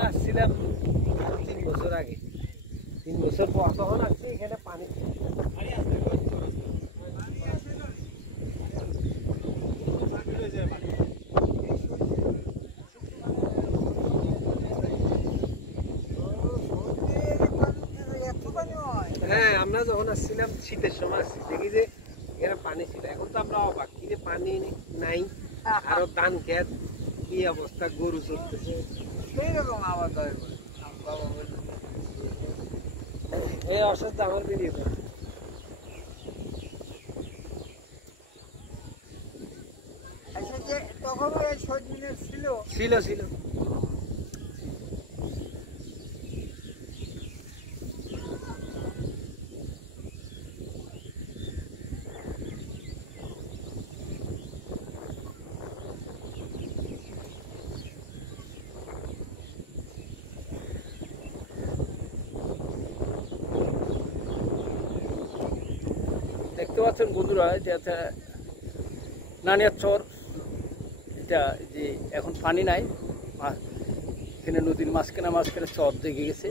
আমরা আসছিলাম 3 বছর আগে, 3 বছর পর তখন আসছি এখানে পানি হ্যাঁ আমরা যখন আসছিলাম শীতের সময় আসছি দেখি যে এখানে পানি ছিল। এখন তো আমরা অবাক কি যে পানি নাই, আরো ধান ক্ষেত কি অবস্থা, গরু চলতেছে সেইরকম আবার এই অসুস্থ আমার বেরিয়ে যায়। আচ্ছা যে তখন ওই সজনে ছিল ছিল ছিল দেখতে পাচ্ছেন বন্ধুরা, এটা নানিয়ার চর। এটা যে এখন পানি নাই, এখানে নদীর মাঝখানে চর দেখে গেছে।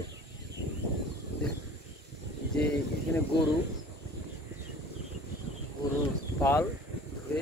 যে এখানে গরুর পাল ধরে